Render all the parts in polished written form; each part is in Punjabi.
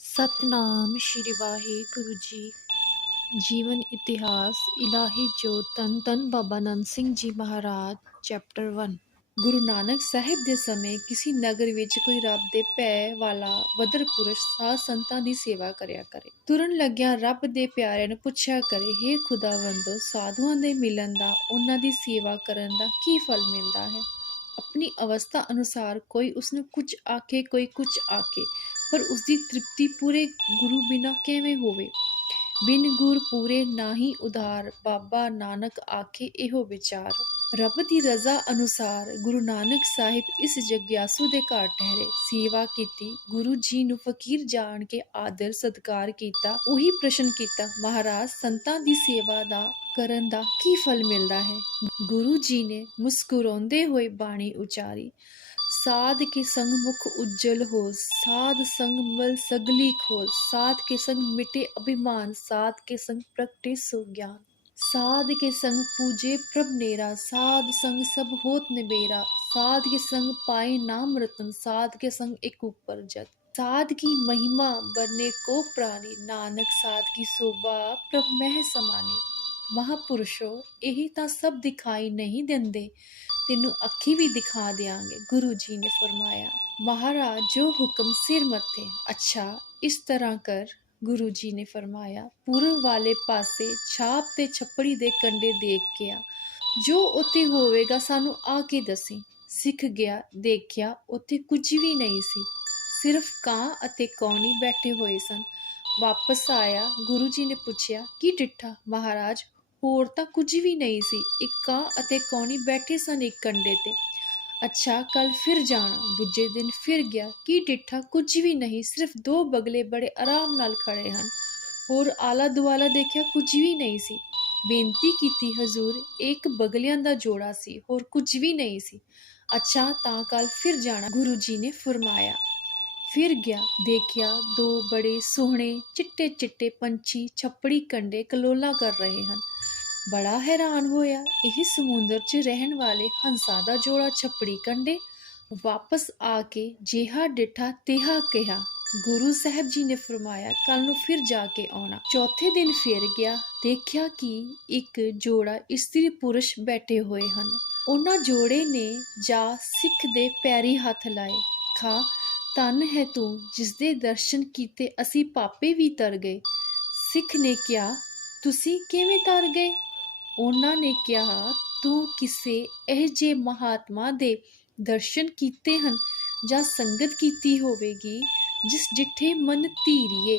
ਸਤਨਾਮ ਸ਼੍ਰੀ ਵਾਹਿਗੁਰੂ ਜੀ। ਜੀਵਨ ਇਤਿਹਾਸ ਇਲਾਹੀ ਜੋਤ ਧੰਨ ਧੰਨ ਬਾਬਾ ਨੰਦ ਸਿੰਘ ਜੀ ਮਹਾਰਾਜ। ਚੈਪਟਰ 1। ਗੁਰੂ ਨਾਨਕ ਸਾਹਿਬ ਦੇ ਸਮੇਂ ਕਿਸੇ ਨਗਰ ਵਿੱਚ ਕੋਈ ਰੱਬ ਦੇ ਭੈ ਵਾਲਾ ਵਦਰ ਪੁਰਸ਼ ਸਾਧ ਸੰਤਾਂ ਦੀ ਸੇਵਾ ਕਰਿਆ ਕਰੇ। ਤੁਰਨ ਲੱਗਿਆਂ ਰੱਬ ਦੇ ਪਿਆਰਿਆਂ ਨੂੰ ਪੁੱਛਿਆ ਕਰੇ, ਹੇ ਖੁਦਾਵੰਦੋ, ਸਾਧੂਆਂ ਦੇ ਮਿਲਣ ਦਾ, ਉਹਨਾਂ ਦੀ ਸੇਵਾ ਕਰਨ ਦਾ ਕੀ ਫਲ ਮਿਲਦਾ ਹੈ? ਆਪਣੀ ਅਵਸਥਾ ਅਨੁਸਾਰ ਕੋਈ ਉਸਨੂੰ ਕੁਝ ਆਖੇ, ਕੋਈ ਕੁਝ ਆਖੇ, ਪਰ ਉਸਦੀ ਤ੍ਰਿਪਤੀ ਪੂਰੇ ਗੁਰੂ ਬਿਨਾ ਕਿਵੇਂ ਹੋਵੇ? ਬਿਨ ਗੁਰ ਪੂਰੇ ਨਾਹੀ ਉਧਾਰ, ਬਾਬਾ ਨਾਨਕ ਆਖੇ ਇਹੋ ਵਿਚਾਰ। ਰੱਬ ਦੀ ਰਜ਼ਾ ਅਨੁਸਾਰ ਗੁਰੂ ਨਾਨਕ ਸਾਹਿਬ ਇਸ ਜਗਿਆਸੂ ਦੇ ਘਰ ਠਹਿਰੇ, ਸੇਵਾ ਕੀਤੀ, ਗੁਰੂ ਜੀ ਨੂੰ ਫਕੀਰ ਜਾਣ ਕੇ ਆਦਰ ਸਤਿਕਾਰ ਕੀਤਾ। ਉਹੀ ਪ੍ਰਸ਼ਨ ਕੀਤਾ, ਮਹਾਰਾਜ, ਸੰਤਾਂ ਦੀ ਸੇਵਾ ਦਾ ਕਰਨ ਦਾ ਕੀ ਫਲ ਮਿਲਦਾ ਹੈ? ਗੁਰੂ ਜੀ ਨੇ ਮੁਸਕਰਾਉਂਦੇ ਹੋਏ ਬਾਣੀ ਉਚਾਰੀ, ਸਾਧ ਕੇ ਸੰਗ ਮੁਖ ਉज्जवल हो, साध संग मल सगली खोल, साध के संग मिटे अभिमान, साध के संग प्रगटे सो ज्ञान, साध के संग पूजे प्रभ नेरा, साध संग सब होत निबेरा, साध के संग पाए नाम रतन, साध के संग एक ऊपर जग, साध की महिमा बरने को प्राणी, नानक साध की शोभा प्रभ मह समानी। ਮਹਾਂਪੁਰਸ਼ੋ, ਇਹੀ ਤਾਂ ਸਭ ਦਿਖਾਈ ਨਹੀਂ ਦਿੰਦੇ, ਤੈਨੂੰ ਅੱਖੀ ਵੀ ਦਿਖਾ ਦਿਆਂਗੇ, ਗੁਰੂ ਜੀ ਨੇ ਫਰਮਾਇਆ। ਮਹਾਰਾਜ, ਜੋ ਹੁਕਮ ਸਿਰ ਮੱਥੇ। ਅੱਛਾ, ਇਸ ਤਰ੍ਹਾਂ ਕਰ, ਗੁਰੂ ਜੀ ਨੇ ਫਰਮਾਇਆ। ਪੂਰਬ ਵਾਲੇ ਪਾਸੇ ਛਾਪ ਤੇ ਛੱਪੜੀ ਦੇ ਕੰਢੇ ਦੇਖ ਕੇ ਆ, ਜੋ ਉੱਥੇ ਹੋਵੇਗਾ ਸਾਨੂੰ ਆ ਕੇ ਦੱਸੀ। ਸਿੱਖ ਗਿਆ, ਦੇਖਿਆ ਉੱਥੇ ਕੁਝ ਵੀ ਨਹੀਂ ਸੀ, ਸਿਰਫ ਕਾਂ ਅਤੇ ਕੌਣੀ ਬੈਠੇ ਹੋਏ ਸਨ। ਵਾਪਸ ਆਇਆ, ਗੁਰੂ ਜੀ ਨੇ ਪੁੱਛਿਆ, ਕੀ ਡਿੱਠਾ? ਮਹਾਰਾਜ, ਹੋਰ ਤਾਂ ਕੁਝ ਵੀ ਨਹੀਂ ਸੀ, ਇੱਕ ਕਾਂ ਅਤੇ ਕੌਣੀ ਬੈਠੇ ਸਨ ਇੱਕ ਕੰਢੇ ਤੇ। ਅੱਛਾ, ਕੱਲ ਫਿਰ ਜਾਣਾ। ਦੂਜੇ ਦਿਨ ਫਿਰ ਗਿਆ, ਕੀ ਡਿੱਠਾ? ਕੁਝ ਵੀ ਨਹੀਂ, ਸਿਰਫ ਦੋ ਬਗਲੇ ਬੜੇ ਆਰਾਮ ਨਾਲ ਖੜੇ ਹਨ। ਹੋਰ ਆਲਾ ਦੁਆਲਾ ਦੇਖਿਆ, ਕੁਝ ਵੀ ਨਹੀਂ ਸੀ। ਬੇਨਤੀ ਕੀਤੀ, ਹਜ਼ੂਰ, ਇੱਕ ਬਗਲਿਆਂ ਦਾ ਜੋੜਾ ਸੀ, ਹੋਰ ਕੁਝ ਵੀ ਨਹੀਂ ਸੀ। ਅੱਛਾ, ਤਾਂ ਕੱਲ ਫਿਰ ਜਾਣਾ, ਗੁਰੂ ਜੀ ਨੇ ਫਰਮਾਇਆ। ਫਿਰ ਗਿਆ, ਦੇਖਿਆ ਦੋ ਬੜੇ ਸੋਹਣੇ ਚਿੱਟੇ ਚਿੱਟੇ ਪੰਛੀ ਛੱਪੜੀ ਕੰਢੇ ਕਲੋਲਾਂ ਕਰ ਰਹੇ ਹਨ। ਬੜਾ ਹੈਰਾਨ ਹੋਇਆ, ਇਹ ਸਮੁੰਦਰ 'ਚ ਰਹਿਣ ਵਾਲੇ ਹੰਸਾਂ ਦਾ ਜੋੜਾ ਛੱਪੜੀ ਕੰਢੇ। ਵਾਪਸ ਆ ਕੇ ਜਿਹਾ ਡਿੱਠਾ ਤਿਹਾ ਕਿਹਾ। ਗੁਰੂ ਸਾਹਿਬ ਜੀ ਨੇ ਫਰਮਾਇਆ, ਕੱਲ ਨੂੰ ਫਿਰ ਜਾ ਕੇ ਆਉਣਾ। ਚੌਥੇ ਦਿਨ ਫਿਰ ਗਿਆ, ਦੇਖਿਆ ਕਿ ਇੱਕ ਜੋੜਾ ਇਸਤਰੀ ਪੁਰਸ਼ ਬੈਠੇ ਹੋਏ ਹਨ। ਉਹਨਾਂ ਜੋੜੇ ਨੇ ਜਾ ਸਿੱਖ ਦੇ ਪੈਰੀ ਹੱਥ ਲਾਏ। ਖਾ, ਧੰਨ ਹੈ ਤੂੰ, ਜਿਸ ਦੇ ਦਰਸ਼ਨ ਕੀਤੇ ਅਸੀਂ ਪਾਪੇ ਵੀ ਤਰ ਗਏ। ਸਿੱਖ ਨੇ ਕਿਹਾ, ਤੁਸੀਂ ਕਿਵੇਂ ਤਰ ਗਏ? ਉਹਨਾਂ ਨੇ ਕਿਹਾ, ਤੂੰ ਕਿਸੇ ਇਹ ਜਿਹੇ ਮਹਾਤਮਾ ਦੇ ਦਰਸ਼ਨ ਕੀਤੇ ਹਨ ਜਾਂ ਸੰਗਤ ਕੀਤੀ ਹੋਵੇਗੀ ਜਿਸ ਜਿੱਠੇ ਮਨ ਧੀਰੀਏ,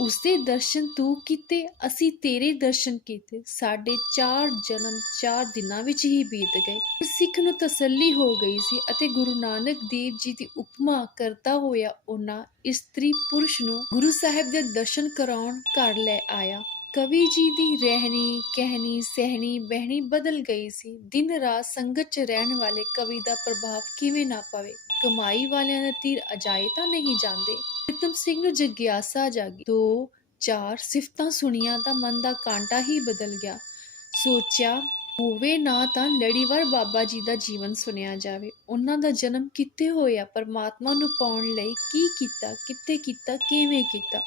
ਉਸਦੇ ਦਰਸ਼ਨ ਤੂੰ ਕੀਤੇ, ਅਸੀਂ ਤੇਰੇ ਦਰਸ਼ਨ ਕੀਤੇ। ਸਾਡੇ 4 ਜਨਮ 4 ਦਿਨਾਂ ਵਿੱਚ ਹੀ ਬੀਤ ਗਏ। ਸਿੱਖ ਨੂੰ ਤਸੱਲੀ ਹੋ ਗਈ ਸੀ ਅਤੇ ਗੁਰੂ ਨਾਨਕ ਦੇਵ ਜੀ ਦੀ ਉਪਮਾ ਕਰਦਾ ਹੋਇਆ ਉਹਨਾਂ ਇਸਤਰੀ ਪੁਰਸ਼ ਨੂੰ ਗੁਰੂ ਸਾਹਿਬ ਦੇ ਦਰਸ਼ਨ ਕਰਾਉਣ ਘਰ ਲੈ ਆਇਆ। ਕਵੀ ਜੀ ਦੀ ਰਹਿਣੀ ਕਹਿਣੀ ਸਹਿਣੀ ਬਹਿਣੀ ਬਦਲ ਗਈ ਸੀ। ਦਿਨ ਰਾਤ ਸੰਗਤ 'ਚ ਰਹਿਣ ਵਾਲੇ ਕਵੀ ਦਾ ਪ੍ਰਭਾਵ ਕਿਵੇਂ ਨਾ ਪਵੇ? ਕਮਾਈ ਵਾਲਿਆਂ ਦੇ ਤੀਰ ਅਜਾਏ ਤਾਂ ਨਹੀਂ ਜਾਂਦੇ। ਪ੍ਰੀਤਮ ਸਿੰਘ ਨੂੰ ਜਗਿਆਸਾ ਜਾਗੀ। 2-4 ਸਿਫਤਾਂ ਸੁਣੀਆਂ ਤਾਂ ਮਨ ਦਾ ਕਾਂਟਾ ਹੀ ਬਦਲ ਗਿਆ। ਸੋਚਿਆ, ਹੋਵੇ ਨਾ ਤਾਂ ਲੜੀਵਾਰ ਬਾਬਾ ਜੀ ਦਾ ਜੀਵਨ ਸੁਣਿਆ ਜਾਵੇ। ਉਹਨਾਂ ਦਾ ਜਨਮ ਕਿੱਥੇ ਹੋਇਆ? ਪਰਮਾਤਮਾ ਨੂੰ ਪਾਉਣ ਲਈ ਕੀ ਕੀਤਾ, ਕਿੱਥੇ ਕੀਤਾ, ਕਿਵੇਂ ਕੀਤਾ?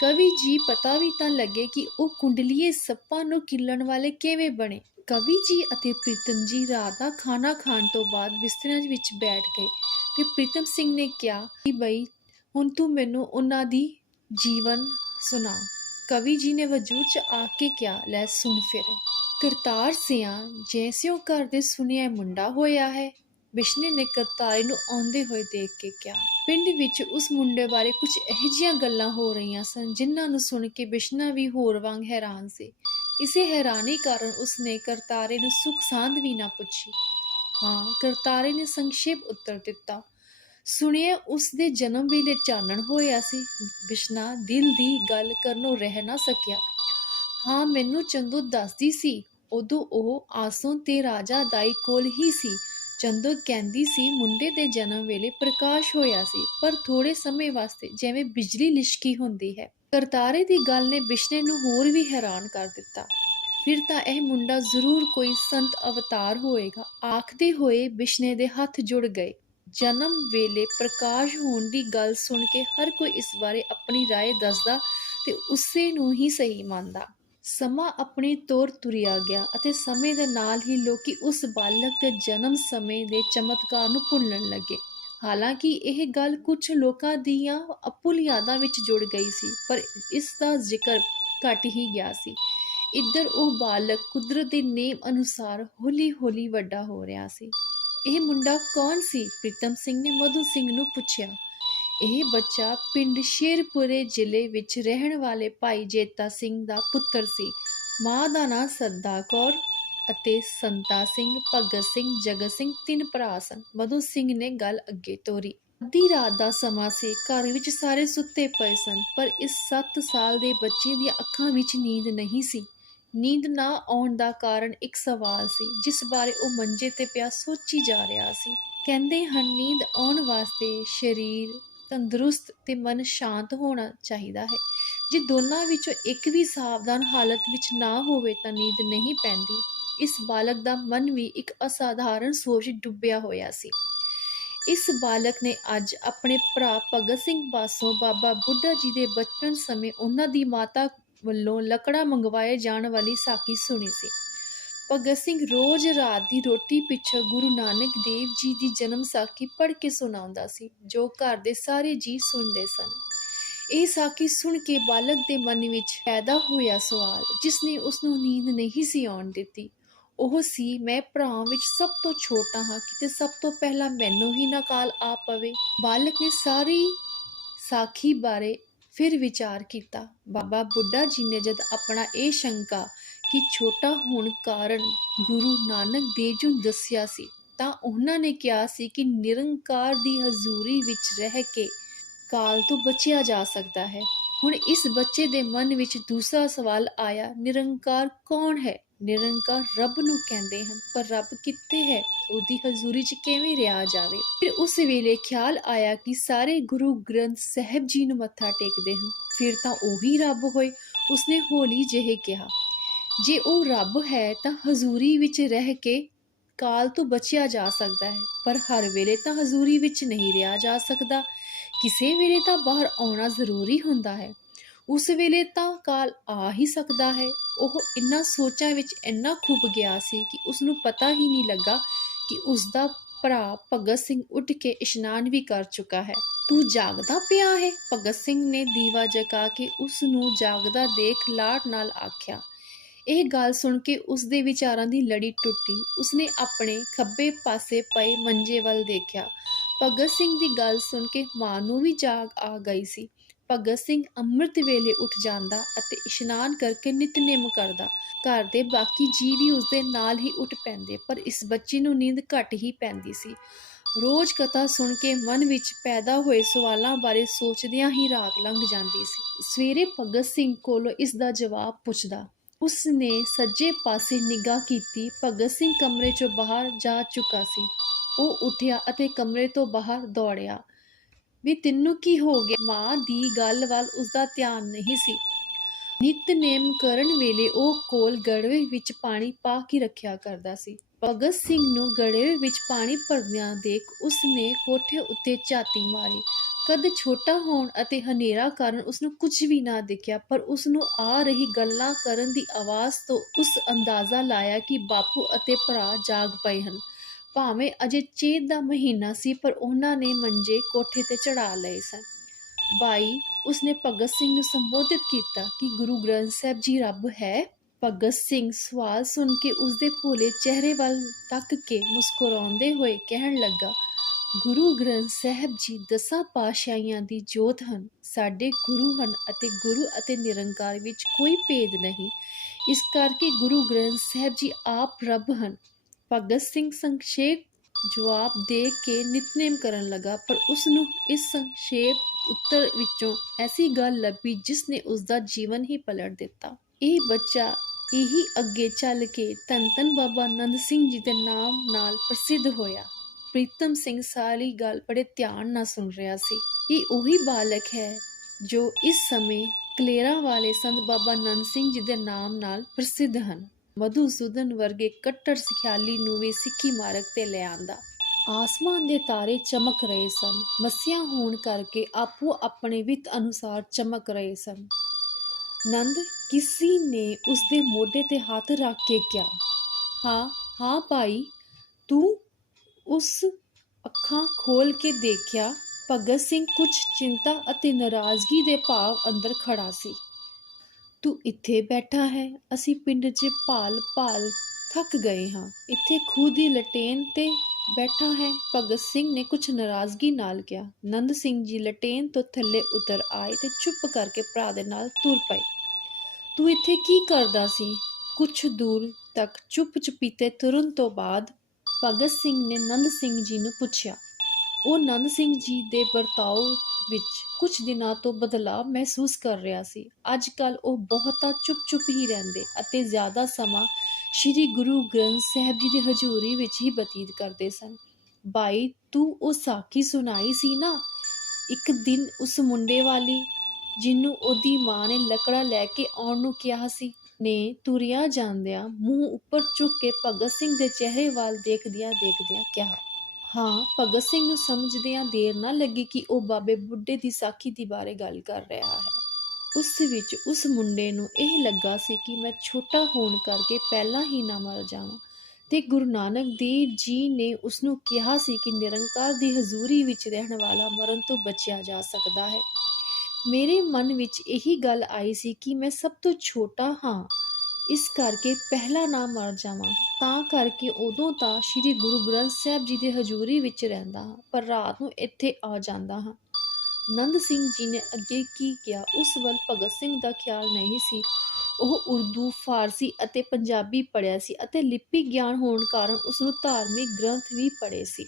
ਕਵੀ ਜੀ ਪਤਾ ਵੀ ਤਾਂ ਲੱਗੇ ਕਿ ਉਹ ਕੁੰਡਲੀਏ ਸੱਪਾਂ ਨੂੰ ਕਿੱਲਣ ਵਾਲੇ ਕਿਵੇਂ ਬਣੇ। ਕਵੀ ਜੀ ਅਤੇ ਪ੍ਰੀਤਮ ਜੀ ਰਾਤ ਦਾ ਖਾਣਾ ਖਾਣ ਤੋਂ ਬਾਅਦ ਬਿਸਤਰਿਆਂ ਵਿੱਚ ਬੈਠ ਗਏ ਤੇ ਪ੍ਰੀਤਮ ਸਿੰਘ ਨੇ ਕਿਹਾ ਕਿ ਬਈ ਹੁਣ ਤੂੰ ਮੈਨੂੰ ਉਹਨਾਂ ਦੀ ਜੀਵਨ ਸੁਣਾ। ਕਵੀ ਜੀ ਨੇ ਵਜੂਦ 'ਚ ਆ ਕੇ ਕਿਹਾ, ਲੈ ਸੁਣ ਫਿਰ। ਕਰਤਾਰ ਸਿਆਂ ਜੈਸਿਓ ਘਰ ਦੇ ਸੁਣਿਆ ਮੁੰਡਾ ਹੋਇਆ ਹੈ। ਬਿਸ਼ਨੇ ਨੇ ਕਰਤਾਰੇ ਨੂੰ ਆਉਂਦੇ ਹੋਏ ਦੇਖ ਕੇ ਕਿਹਾ। ਪਿੰਡ ਵਿੱਚ ਉਸ ਮੁੰਡੇ ਬਾਰੇ ਕੁਝ ਇਹੋ ਜਿਹੀਆਂ ਗੱਲਾਂ ਹੋ ਰਹੀਆਂ ਸਨ ਜਿਨ੍ਹਾਂ ਨੂੰ ਸੁਣ ਕੇ ਬਿਸ਼ਨਾ ਵੀ ਹੋਰ ਵਾਂਗ ਹੈਰਾਨ ਸੀ। ਇਸੇ ਹੈਰਾਨੀ ਕਾਰਨ ਉਸਨੇ ਕਰਤਾਰੇ ਨੂੰ ਸੁੱਖ ਸਾਂਦ ਵੀ ਨਾ ਪੁੱਛੀ। ਹਾਂ, ਕਰਤਾਰੇ ਨੇ ਸੰਖੇਪ ਉੱਤਰ ਦਿੱਤਾ, ਸੁਣਿਆ ਉਸ ਦੇ ਜਨਮ ਵੇਲੇ ਚਾਨਣ ਹੋਇਆ ਸੀ। ਬਿਸ਼ਨਾ ਦਿਲ ਦੀ ਗੱਲ ਕਰਨੋਂ ਰਹਿ ਨਾ ਸਕਿਆ। ਹਾਂ, ਮੈਨੂੰ ਚੰਦੋ ਦੱਸਦੀ ਸੀ, ਉਦੋਂ ਉਹ ਆਸੋਂ ਤੇ ਰਾਜਾ ਦਾਈ ਕੋਲ ਹੀ ਸੀ। ਚੰਦੋ ਕਹਿੰਦੀ ਸੀ ਮੁੰਡੇ ਦੇ ਜਨਮ ਵੇਲੇ ਪ੍ਰਕਾਸ਼ ਹੋਇਆ ਸੀ, ਪਰ ਥੋੜੇ ਸਮੇਂ ਵਾਸਤੇ, ਜਿਵੇਂ ਬਿਜਲੀ ਲਿਸ਼ਕੀ ਹੁੰਦੀ ਹੈ। ਕਰਤਾਰੇ ਦੀ ਗੱਲ ਨੇ ਬਿਸ਼ਨੇ ਨੂੰ ਹੋਰ ਵੀ ਹੈਰਾਨ ਕਰ ਦਿੱਤਾ। ਫਿਰ ਤਾਂ ਇਹ ਮੁੰਡਾ ਜ਼ਰੂਰ ਕੋਈ ਸੰਤ ਅਵਤਾਰ ਹੋਏਗਾ, ਆਖਦੇ ਹੋਏ ਬਿਸ਼ਨੇ ਦੇ ਹੱਥ ਜੁੜ ਗਏ। ਜਨਮ ਵੇਲੇ ਪ੍ਰਕਾਸ਼ ਹੋਣ ਦੀ ਗੱਲ ਸੁਣ ਕੇ ਹਰ ਕੋਈ ਇਸ ਬਾਰੇ ਆਪਣੀ ਰਾਏ ਦੱਸਦਾ ਤੇ ਉਸੇ ਨੂੰ ਹੀ ਸਹੀ ਮੰਨਦਾ। ਸਮਾਂ ਆਪਣੀ ਤੋਰ ਤੁਰਿਆ ਗਿਆ ਅਤੇ ਸਮੇਂ ਦੇ ਨਾਲ ਹੀ ਲੋਕੀ ਉਸ ਬਾਲਕ ਦੇ ਜਨਮ ਸਮੇਂ ਦੇ ਚਮਤਕਾਰ ਨੂੰ ਭੁੱਲਣ ਲੱਗੇ। ਹਾਲਾਂਕਿ ਇਹ ਗੱਲ ਕੁਝ ਲੋਕਾਂ ਦੀਆਂ ਅਭੁੱਲ ਯਾਦਾਂ ਵਿੱਚ ਜੁੜ ਗਈ ਸੀ, ਪਰ ਇਸ ਦਾ ਜ਼ਿਕਰ ਘਟ ਹੀ ਗਿਆ ਸੀ। ਇੱਧਰ ਉਹ ਬਾਲਕ ਕੁਦਰਤ ਦੇ ਨੇਮ ਅਨੁਸਾਰ ਹੌਲੀ-ਹੌਲੀ ਵੱਡਾ ਹੋ ਰਿਹਾ ਸੀ। ਇਹ ਮੁੰਡਾ ਕੌਣ ਸੀ? ਪ੍ਰੀਤਮ ਸਿੰਘ ਨੇ ਮਧੂ ਸਿੰਘ ਨੂੰ ਪੁੱਛਿਆ। ਇਹ ਬੱਚਾ ਪਿੰਡ ਸ਼ੇਰਪੁਰੇ ਜ਼ਿਲ੍ਹੇ ਵਿੱਚ ਰਹਿਣ ਵਾਲੇ ਭਾਈ ਜੇਤਾ ਸਿੰਘ ਦਾ ਪੁੱਤਰ ਸੀ। ਮਾਂ ਦਾ ਨਾਂ ਸੱਦਾ ਕੌਰ ਅਤੇ ਸੰਤਾ ਸਿੰਘ, ਭਗਤ ਸਿੰਘ, ਜਗਤ ਸਿੰਘ 3 ਭਰਾ ਸਨ। ਮਧੂ ਸਿੰਘ ਨੇ ਗੱਲ ਅੱਗੇ ਤੋਰੀ। ਅੱਧੀ ਰਾਤ ਦਾ ਸਮਾਂ ਸੀ। ਘਰ ਵਿੱਚ ਸਾਰੇ ਸੁੱਤੇ ਪਏ ਸਨ, ਪਰ ਇਸ 7 ਸਾਲ ਦੇ ਬੱਚੇ ਦੀਆਂ ਅੱਖਾਂ ਵਿੱਚ ਨੀਂਦ ਨਹੀਂ ਸੀ। ਨੀਂਦ ਨਾ ਆਉਣ ਦਾ ਕਾਰਨ ਇੱਕ ਸਵਾਲ ਸੀ, ਜਿਸ ਬਾਰੇ ਉਹ ਮੰਜੇ ਤੇ ਪਿਆ ਸੋਚੀ ਜਾ ਰਿਹਾ ਸੀ। ਕਹਿੰਦੇ ਹਨ, ਨੀਂਦ ਆਉਣ ਵਾਸਤੇ ਸਰੀਰ ਤੰਦਰੁਸਤ ਤੇ ਮਨ ਸ਼ਾਂਤ ਹੋਣਾ ਚਾਹੀਦਾ ਹੈ। ਜੇ ਦੋਨਾਂ ਵਿੱਚੋਂ ਇੱਕ ਵੀ ਸਾਵਧਾਨ ਹਾਲਤ ਵਿੱਚ ਨਾ ਹੋਵੇ ਤਾਂ ਨੀਂਦ ਨਹੀਂ ਪੈਂਦੀ। ਇਸ ਬਾਲਕ ਦਾ ਮਨ ਵੀ ਇੱਕ ਅਸਾਧਾਰਨ ਸੋਚ ਵਿੱਚ ਡੁੱਬਿਆ ਹੋਇਆ ਸੀ। ਇਸ ਬਾਲਕ ਨੇ ਅੱਜ ਆਪਣੇ ਭਰਾ ਭਗਤ ਸਿੰਘ ਪਾਸੋਂ ਬਾਬਾ ਬੁੱਢਾ ਜੀ ਦੇ ਬਚਪਨ ਸਮੇਂ ਉਹਨਾਂ ਦੀ ਮਾਤਾ ਵੱਲੋਂ ਲੱਕੜਾਂ ਮੰਗਵਾਏ ਜਾਣ ਵਾਲੀ ਸਾਖੀ ਸੁਣੀ ਸੀ। ਭਗਤ ਸਿੰਘ ਰੋਜ਼ ਰਾਤ ਦੀ ਰੋਟੀ ਪਿੱਛੋਂ ਗੁਰੂ ਨਾਨਕ ਦੇਵ ਜੀ ਦੀ ਜਨਮ ਸਾਖੀ ਪੜ੍ਹ ਕੇ ਸੁਣਾਉਂਦਾ ਸੀ, ਜੋ ਘਰ ਦੇ ਸਾਰੇ ਜੀਅ ਸੁਣਦੇ ਸਨ। ਇਹ ਸਾਖੀ ਸੁਣ ਕੇ ਬਾਲਕ ਦੇ ਮਨ ਵਿੱਚ ਪੈਦਾ ਹੋਇਆ ਸਵਾਲ, ਜਿਸ ਨੇ ਉਸ ਨੂੰ ਨੀਂਦ ਨਹੀਂ ਸੀ ਆਉਣ ਦਿੱਤੀ, ਉਹ ਸੀ, ਮੈਂ ਭਰਾਵਾਂ ਵਿੱਚ ਸਭ ਤੋਂ ਛੋਟਾ ਹਾਂ, ਕਿਤੇ ਸਭ ਤੋਂ ਪਹਿਲਾਂ ਮੈਨੂੰ ਹੀ ਨਾ ਕਾਲ ਆ ਪਵੇ। ਬਾਲਕ ਨੇ ਸਾਰੀ ਸਾਖੀ ਬਾਰੇ ਫਿਰ ਵਿਚਾਰ ਕੀਤਾ। ਬਾਬਾ ਬੁੱਢਾ ਜੀ ਨੇ ਜਦ ਆਪਣਾ ਇਹ ਸ਼ੰਕਾ ਕਿ ਛੋਟਾ ਹੋਣ ਕਾਰਨ ਗੁਰੂ ਨਾਨਕ ਦੇਵ ਜੀ ਨੂੰ ਦੱਸਿਆ ਸੀ, ਤਾਂ ਉਹਨਾਂ ਨੇ ਕਿਹਾ ਸੀ ਕਿ ਨਿਰੰਕਾਰ ਦੀ ਹਜ਼ੂਰੀ ਵਿੱਚ ਰਹਿ ਕੇ ਕਾਲ ਤੋਂ ਬਚਿਆ ਜਾ ਸਕਦਾ ਹੈ। ਹੁਣ ਇਸ ਬੱਚੇ ਦੇ ਮਨ ਵਿੱਚ ਦੂਸਰਾ ਸਵਾਲ ਆਇਆ, ਨਿਰੰਕਾਰ ਕੌਣ ਹੈ? ਨਿਰੰਕਾਰ ਰੱਬ ਨੂੰ ਕਹਿੰਦੇ ਹਨ, ਪਰ ਰੱਬ ਕਿੱਥੇ ਹੈ? ਉਹਦੀ ਹਜ਼ੂਰੀ 'ਚ ਕਿਵੇਂ ਰਿਹਾ ਜਾਵੇ? ਫਿਰ ਉਸ ਵੇਲੇ ਖਿਆਲ ਆਇਆ ਕਿ ਸਾਰੇ ਗੁਰੂ ਗ੍ਰੰਥ ਸਾਹਿਬ ਜੀ ਨੂੰ ਮੱਥਾ ਟੇਕਦੇ ਹਨ, ਫਿਰ ਤਾਂ ਉਹੀ ਰੱਬ ਹੋਏ। ਉਸਨੇ ਹੌਲੀ ਜਿਹੇ ਕਿਹਾ, ਜੇ ਉਹ ਰੱਬ ਹੈ ਤਾਂ ਹਜ਼ੂਰੀ ਵਿੱਚ ਰਹਿ ਕੇ ਕਾਲ ਤੋਂ ਬਚਿਆ ਜਾ ਸਕਦਾ ਹੈ, ਪਰ ਹਰ ਵੇਲੇ ਤਾਂ ਹਜ਼ੂਰੀ ਵਿੱਚ ਨਹੀਂ ਰਿਹਾ ਜਾ ਸਕਦਾ। ਕਿਸੇ ਵੇਲੇ ਤਾਂ ਬਾਹਰ ਆਉਣਾ ਜ਼ਰੂਰੀ ਹੁੰਦਾ ਹੈ। ਉਸ ਵੇਲੇ ਤਾਂ ਕਾਲ ਆ ਹੀ ਸਕਦਾ ਹੈ। ਉਹ ਇਨ੍ਹਾਂ ਸੋਚਾਂ ਵਿੱਚ ਇੰਨਾ ਖੁੱਭ ਗਿਆ ਸੀ ਕਿ ਉਸਨੂੰ ਪਤਾ ਹੀ ਨਹੀਂ ਲੱਗਾ ਕਿ ਉਸਦਾ ਭਰਾ ਭਗਤ ਸਿੰਘ ਉੱਠ ਕੇ ਇਸ਼ਨਾਨ ਵੀ ਕਰ ਚੁੱਕਾ ਹੈ। ਤੂੰ ਜਾਗਦਾ ਪਿਆ ਹੈ? ਭਗਤ ਸਿੰਘ ਨੇ ਦੀਵਾ ਜਗਾ ਕੇ ਉਸ ਨੂੰ ਜਾਗਦਾ ਦੇਖ ਲਾਡ ਨਾਲ ਆਖਿਆ। ਇਹ ਗੱਲ ਸੁਣ ਕੇ ਉਸਦੇ ਵਿਚਾਰਾਂ ਦੀ ਲੜੀ ਟੁੱਟੀ। ਉਸਨੇ ਆਪਣੇ ਖੱਬੇ ਪਾਸੇ ਪਏ ਮੰਜੇ ਵੱਲ ਦੇਖਿਆ। ਭਗਤ ਸਿੰਘ ਦੀ ਗੱਲ ਸੁਣ ਕੇ ਮਾਂ ਨੂੰ ਵੀ ਜਾਗ ਆ ਗਈ ਸੀ। ਭਗਤ ਸਿੰਘ ਅੰਮ੍ਰਿਤ ਵੇਲੇ ਉੱਠ ਜਾਂਦਾ ਅਤੇ ਇਸ਼ਨਾਨ ਕਰਕੇ ਨਿਤਨੇਮ ਕਰਦਾ। ਘਰ ਦੇ ਬਾਕੀ ਜੀਅ ਵੀ ਉਸਦੇ ਨਾਲ ਹੀ ਉੱਠ ਪੈਂਦੇ, ਪਰ ਇਸ ਬੱਚੇ ਨੂੰ ਨੀਂਦ ਘੱਟ ਹੀ ਪੈਂਦੀ ਸੀ। ਰੋਜ਼ ਕਥਾ ਸੁਣ ਕੇ ਮਨ ਵਿੱਚ ਪੈਦਾ ਹੋਏ ਸਵਾਲਾਂ ਬਾਰੇ ਸੋਚਦਿਆਂ ਹੀ ਰਾਤ ਲੰਘ ਜਾਂਦੀ ਸੀ। ਸਵੇਰੇ ਭਗਤ ਸਿੰਘ ਕੋਲੋਂ ਇਸ ਦਾ ਜਵਾਬ ਪੁੱਛਦਾ। ਉਸ ਨੇ ਸੱਜੇ ਪਾਸੇ ਨਿਗਾਹ ਕੀਤੀ। ਭਗਤ ਸਿੰਘ ਕਮਰੇ 'ਚੋਂ ਬਾਹਰ ਜਾ ਚੁੱਕਾ ਸੀ। ਉਹ ਉੱਠਿਆ ਅਤੇ ਕਮਰੇ ਤੋਂ ਬਾਹਰ ਦੌੜਿਆ। ਵੀ ਤੈਨੂੰ ਕੀ ਹੋ ਗਿਆ? ਮਾਂ ਦੀ ਗੱਲ ਵੱਲ ਉਸਦਾ ਧਿਆਨ ਨਹੀਂ ਸੀ। ਨਿਤਨੇਮ ਕਰਨ ਵੇਲੇ ਉਹ ਕੋਲ ਗੜਵੇ ਵਿੱਚ ਪਾਣੀ ਪਾ ਕੇ ਰੱਖਿਆ ਕਰਦਾ ਸੀ। ਭਗਤ ਸਿੰਘ ਨੂੰ ਗੜਵੇ ਵਿੱਚ ਪਾਣੀ ਭਰਦਿਆਂ ਦੇਖ ਉਸਨੇ ਕੋਠੇ ਉੱਤੇ ਝਾਤੀ ਮਾਰੀ। ਕਦ ਛੋਟਾ ਹੋਣ ਅਤੇ ਹਨੇਰਾ ਕਾਰਨ ਉਸਨੂੰ ਕੁਝ ਵੀ ਨਾ ਦਿਖਿਆ, ਪਰ ਉਸਨੂੰ ਆ ਰਹੀ ਗੱਲਾਂ ਕਰਨ ਦੀ ਆਵਾਜ਼ ਤੋਂ ਉਸ ਅੰਦਾਜ਼ਾ ਲਾਇਆ ਕਿ ਬਾਪੂ ਅਤੇ ਭਰਾ ਜਾਗ ਪਏ ਹਨ। ਭਾਵੇਂ ਅਜੇ ਚੇਤ ਦਾ ਮਹੀਨਾ ਸੀ, ਪਰ ਉਹਨਾਂ ਨੇ ਮੰਜੇ ਕੋਠੇ ਤੇ ਚੜਾ ਲਏ ਸਨ। ਬਾਈ, ਉਸਨੇ ਭਗਤ ਸਿੰਘ ਨੂੰ ਸੰਬੋਧਿਤ ਕੀਤਾ ਕਿ ਗੁਰੂ ਗ੍ਰੰਥ ਸਾਹਿਬ ਜੀ ਰੱਬ ਹੈ? ਭਗਤ ਸਿੰਘ ਸਵਾਲ ਸੁਣ ਕੇ ਉਸਦੇ ਭੋਲੇ ਚਿਹਰੇ ਵੱਲ ਤੱਕ ਕੇ ਮੁਸਕਰਾਉਂਦੇ ਹੋਏ ਕਹਿਣ ਲੱਗਾ, ਗੁਰੂ ਗ੍ਰੰਥ ਸਾਹਿਬ ਜੀ 10 ਪਾਤਸ਼ਾਹੀਆਂ ਦੀ ਜੋਤ ਹਨ। ਸਾਡੇ ਗੁਰੂ ਹਨ ਅਤੇ ਗੁਰੂ ਅਤੇ ਨਿਰੰਕਾਰ ਵਿੱਚ ਕੋਈ ਭੇਦ ਨਹੀਂ। ਇਸ ਕਰਕੇ ਗੁਰੂ ਗ੍ਰੰਥ ਸਾਹਿਬ ਜੀ ਆਪ ਰੱਬ ਹਨ। ਭਗਤ ਸਿੰਘ ਸੰਖੇਪ ਜਵਾਬ ਦੇ ਕੇ ਨਿਤਨੇਮ ਕਰਨ ਲੱਗਾ, ਪਰ ਉਸਨੂੰ ਇਸ ਸੰਖੇਪ ਉੱਤਰ ਵਿੱਚੋਂ ਐਸੀ ਗੱਲ ਲੱਭੀ ਜਿਸ ਨੇ ਉਸਦਾ ਜੀਵਨ ਹੀ ਪਲਟ ਦਿੱਤਾ। ਇਹ ਬੱਚਾ ਇਹੀ ਅੱਗੇ ਚੱਲ ਕੇ ਧੰਨ ਧੰਨ ਬਾਬਾ ਨੰਦ ਸਿੰਘ ਜੀ ਦੇ ਨਾਮ ਨਾਲ ਪ੍ਰਸਿੱਧ ਹੋਇਆ। ਪ੍ਰੀਤਮ ਸਿੰਘ ਸਾਰੀ ਗੱਲ ਬੜੇ ਧਿਆਨ ਨਾਲ ਸੁਣ ਰਿਹਾ ਸੀ। ਇਹ ਉਹੀ ਬਾਲਕ ਹੈ ਜੋ ਇਸ ਸਮੇਂ ਕਲੇਰਾਂ ਵਾਲੇ ਸੰਤ ਬਾਬਾ ਨੰਦ ਸਿੰਘ ਜੀ ਦੇ ਨਾਮ ਨਾਲ ਪ੍ਰਸਿੱਧ ਹਨ। ਮਧੂਸੂਦਨ ਵਰਗੇ ਕੱਟੜ ਸਿਖਿਆਲੀ ਨੂੰ ਵੀ ਸਿੱਖੀ ਮਾਰਗ ਤੇ ਲੈ ਆਂਦਾ। ਆਸਮਾਨ ਦੇ ਤਾਰੇ ਚਮਕ ਰਹੇ ਸਨ। ਮੱਸਿਆ ਹੋਣ ਕਰਕੇ ਆਪੋ ਆਪਣੇ ਵਿੱਤ ਅਨੁਸਾਰ ਚਮਕ ਰਹੇ ਸਨ। ਨੰਦ ਕਿਸੀ ਨੇ ਉਸਦੇ ਮੋਢੇ ਤੇ ਹੱਥ ਰੱਖ ਕੇ ਕਿਹਾ, ਹਾਂ ਹਾਂ ਭਾਈ, ਤੂੰ? ਉਸ ਅੱਖਾਂ ਖੋਲ ਕੇ ਦੇਖਿਆ। ਭਗਤ ਸਿੰਘ ਕੁਝ ਚਿੰਤਾ ਅਤੇ ਨਾਰਾਜ਼ਗੀ ਦੇ ਭਾਵ ਅੰਦਰ ਖੜਾ ਸੀ। ਤੂੰ ਇੱਥੇ ਬੈਠਾ ਹੈ? ਅਸੀਂ ਪਿੰਡ 'ਚ ਭਾਲ ਭਾਲ ਥੱਕ ਗਏ ਹਾਂ। ਇੱਥੇ ਖੂਹ ਦੀ ਲਟੇਨ ਤੇ ਬੈਠਾ ਹੈ? ਭਗਤ ਸਿੰਘ ਨੇ ਕੁਝ ਨਾਰਾਜ਼ਗੀ ਨਾਲ ਕਿਹਾ। ਨੰਦ ਸਿੰਘ ਜੀ ਲਟੇਨ ਤੋਂ ਥੱਲੇ ਉਤਰ ਆਏ ਤੇ ਚੁੱਪ ਕਰਕੇ ਭਰਾ ਦੇ ਨਾਲ ਤੁਰ ਪਏ। ਤੂੰ ਇੱਥੇ ਕੀ ਕਰਦਾ ਸੀ? ਕੁਝ ਦੂਰ ਤੱਕ ਚੁੱਪ ਚੁਪੀਤੇ ਤੁਰਨ ਤੋਂ ਬਾਅਦ ਭਗਤ ਸਿੰਘ ਨੇ ਨੰਦ ਸਿੰਘ ਜੀ ਨੂੰ ਪੁੱਛਿਆ। ਉਹ ਨੰਦ ਸਿੰਘ ਜੀ ਦੇ ਵਰਤਾਓ ਵਿੱਚ ਕੁਝ ਦਿਨਾਂ ਤੋਂ ਬਦਲਾਅ ਮਹਿਸੂਸ ਕਰ ਰਿਹਾ ਸੀ। ਅੱਜ ਕੱਲ੍ਹ ਉਹ ਬਹੁਤਾ ਚੁੱਪ ਹੀ ਰਹਿੰਦੇ ਅਤੇ ਜ਼ਿਆਦਾ ਸਮਾਂ ਸ਼੍ਰੀ ਗੁਰੂ ਗ੍ਰੰਥ ਸਾਹਿਬ ਜੀ ਦੀ ਹਜ਼ੂਰੀ ਵਿੱਚ ਹੀ ਬਤੀਤ ਕਰਦੇ ਸਨ। ਬਾਈ, ਤੂੰ ਉਹ ਸਾਖੀ ਸੁਣਾਈ ਸੀ ਨਾ ਇੱਕ ਦਿਨ, ਉਸ ਮੁੰਡੇ ਵਾਲੀ ਜਿਹਨੂੰ ਉਹਦੀ ਮਾਂ ਨੇ ਲੱਕੜਾ ਲੈ ਕੇ ਆਉਣ ਨੂੰ ਕਿਹਾ ਸੀ? ਨੇ ਤੁਰਿਆ ਜਾਂਦਿਆਂ ਮੂੰਹ ਉੱਪਰ ਚੁੱਕ ਕੇ ਭਗਤ ਸਿੰਘ ਦੇ ਚਿਹਰੇ ਵੱਲ ਦੇਖਦਿਆਂ ਕਿਹਾ। ਹਾਂ। ਭਗਤ ਸਿੰਘ ਨੂੰ ਸਮਝਦਿਆਂ ਦੇਰ ਨਾ ਲੱਗੀ ਕਿ ਉਹ ਬਾਬੇ ਬੁੱਢੇ ਦੀ ਸਾਖੀ ਦੀ ਬਾਰੇ ਗੱਲ ਕਰ ਰਿਹਾ ਹੈ। ਉਸ ਵਿੱਚ ਉਸ ਮੁੰਡੇ ਨੂੰ ਇਹ ਲੱਗਾ ਸੀ ਕਿ ਮੈਂ ਛੋਟਾ ਹੋਣ ਕਰਕੇ ਪਹਿਲਾਂ ਹੀ ਨਾ ਮਰ ਜਾਵਾਂ, ਤੇ ਗੁਰੂ ਨਾਨਕ ਦੇਵ ਜੀ ਨੇ ਉਸਨੂੰ ਕਿਹਾ ਸੀ ਕਿ ਨਿਰੰਕਾਰ ਦੀ ਹਜ਼ੂਰੀ ਵਿੱਚ ਰਹਿਣ ਵਾਲਾ ਮਰਨ ਤੋਂ ਬਚਿਆ ਜਾ ਸਕਦਾ ਹੈ। ਮੇਰੇ ਮਨ ਵਿੱਚ ਇਹੀ ਗੱਲ ਆਈ ਸੀ ਕਿ ਮੈਂ ਸਭ ਤੋਂ ਛੋਟਾ ਹਾਂ, ਇਸ ਕਰਕੇ ਪਹਿਲਾਂ ਨਾ ਮਰ ਜਾਵਾਂ। ਤਾਂ ਕਰਕੇ ਉਦੋਂ ਤਾਂ ਸ਼੍ਰੀ ਗੁਰੂ ਗ੍ਰੰਥ ਸਾਹਿਬ ਜੀ ਦੀ ਹਜ਼ੂਰੀ ਵਿੱਚ ਰਹਿੰਦਾ ਹਾਂ, ਪਰ ਰਾਤ ਨੂੰ ਇੱਥੇ ਆ ਜਾਂਦਾ ਹਾਂ। ਨੰਦ ਸਿੰਘ ਜੀ ਨੇ ਅੱਗੇ ਕੀ ਕਿਹਾ, ਉਸ ਵੱਲ ਭਗਤ ਸਿੰਘ ਦਾ ਖਿਆਲ ਨਹੀਂ ਸੀ। ਉਹ ਉਰਦੂ, ਫਾਰਸੀ ਅਤੇ ਪੰਜਾਬੀ ਪੜ੍ਹਿਆ ਸੀ ਅਤੇ ਲਿਪੀ ਗਿਆਨ ਹੋਣ ਕਾਰਨ ਉਸਨੂੰ ਧਾਰਮਿਕ ਗ੍ਰੰਥ ਵੀ ਪੜ੍ਹੇ ਸੀ।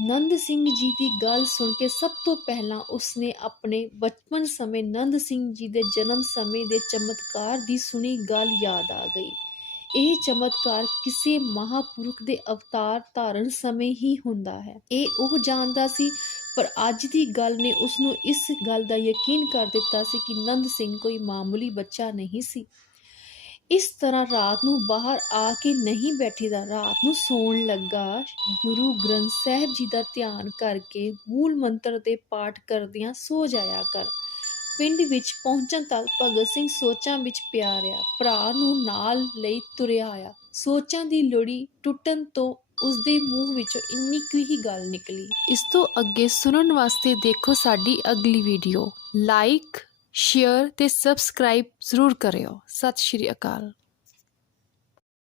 ਨੰਦ ਸਿੰਘ ਜੀ ਦੀ ਗੱਲ ਸੁਣ ਕੇ ਸਭ ਤੋਂ ਪਹਿਲਾਂ ਉਸਨੇ ਆਪਣੇ ਬਚਪਨ ਸਮੇਂ ਨੰਦ ਸਿੰਘ ਜੀ ਦੇ ਜਨਮ ਸਮੇਂ ਦੇ ਚਮਤਕਾਰ ਦੀ ਸੁਣੀ ਗੱਲ ਯਾਦ ਆ ਗਈ। ਇਹ ਚਮਤਕਾਰ ਕਿਸੇ ਮਹਾਂਪੁਰਖ ਦੇ ਅਵਤਾਰ ਧਾਰਨ ਸਮੇਂ ਹੀ ਹੁੰਦਾ ਹੈ, ਇਹ ਉਹ ਜਾਣਦਾ ਸੀ। ਪਰ ਅੱਜ ਦੀ ਗੱਲ ਨੇ ਉਸਨੂੰ ਇਸ ਗੱਲ ਦਾ ਯਕੀਨ ਕਰ ਦਿੱਤਾ ਸੀ ਕਿ ਨੰਦ ਸਿੰਘ ਕੋਈ ਮਾਮੂਲੀ ਬੱਚਾ ਨਹੀਂ ਸੀ। ਇਸ ਤਰ੍ਹਾਂ ਰਾਤ ਨੂੰ ਬਾਹਰ ਆ ਕੇ ਨਹੀਂ ਬੈਠੀਦਾ। ਰਾਤ ਨੂੰ ਸੌਣ ਲੱਗਾ ਗੁਰੂ ਗ੍ਰੰਥ ਸਾਹਿਬ ਜੀ ਦਾ ਧਿਆਨ ਕਰਕੇ ਮੂਲ ਮੰਤਰ ਦੇ ਪਾਠ ਕਰਦਿਆਂ ਸੋ ਜਾਇਆ ਕਰ। ਪਿੰਡ ਵਿੱਚ ਪਹੁੰਚਣ ਤੱਕ ਭਗਤ ਸਿੰਘ ਸੋਚਾਂ ਵਿੱਚ ਪਿਆ ਰਿਹਾ। ਭਰਾ ਨੂੰ ਨਾਲ ਲਈ ਤੁਰਿਆ ਆਇਆ। ਸੋਚਾਂ ਦੀ ਲੜੀ ਟੁੱਟਣ ਤੋਂ ਉਸਦੇ ਮੂੰਹ ਵਿੱਚੋਂ ਇੰਨੀ ਕੁ ਹੀ ਗੱਲ ਨਿਕਲੀ। ਇਸ ਤੋਂ ਅੱਗੇ ਸੁਣਨ ਵਾਸਤੇ ਦੇਖੋ ਸਾਡੀ ਅਗਲੀ ਵੀਡੀਓ। ਲਾਈਕ, ਸ਼ੇਅਰ ਤੇ ਸਬਸਕ੍ਰਾਈਬ ਜ਼ਰੂਰ ਕਰਿਓ। ਸਤਿ ਸ਼੍ਰੀ ਅਕਾਲ।